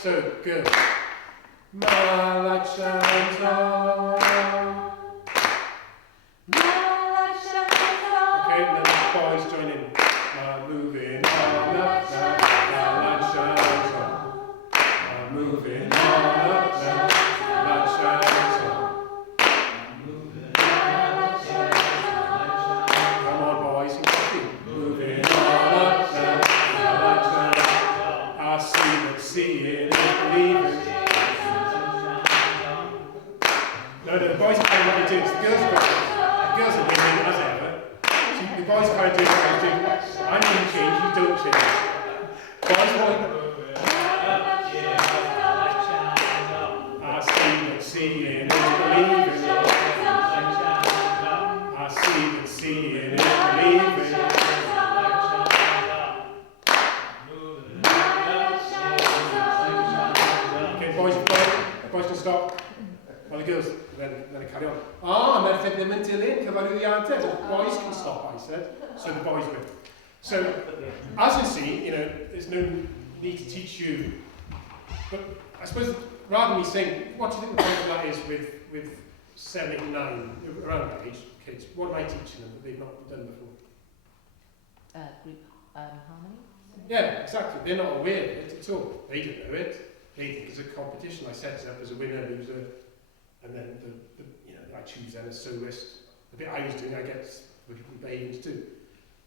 So, good. My light shines on. My light shines on. Okay, then the boys join in. Moving on up now. My light shines on. Moving on up now. My light shines on. Come on, boys, and copy. Moving on up now. My light shines on. I see that seeing is believing. No, the boys are kind of what they do. It's the girls are winning as ever. So the boys are kind of doing what they do. I'm going to change, you don't change. Boys, I see that seeing is believing. I see that seeing is believing. Okay, boys can stop. Well, the girls, then I carry on. Mae'n ffyd ddim yn dilyn cyfarwyddiadau. The boys can stop, I said. So the boys will. So, as you see, there's no need to teach you. But I suppose, rather than me saying, what do you think the point of that is with 7, 8, 9, around that age, kids? What am I teaching them that they've not done before? Group harmony? Yeah, exactly. They're not aware of it at all. They don't know it. They think it's a competition. I set it up as a winner, loser, and then I choose them as soloist. The bit I was doing, I get the people behaving to do.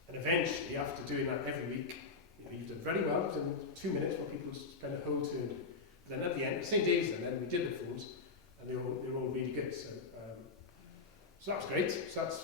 And eventually, after doing that every week, you've done very well. You've done 2 minutes what people spend a whole turn doing. But then at the end, St. David's, and then we did the forms, and they were all really good. So that was great. So that's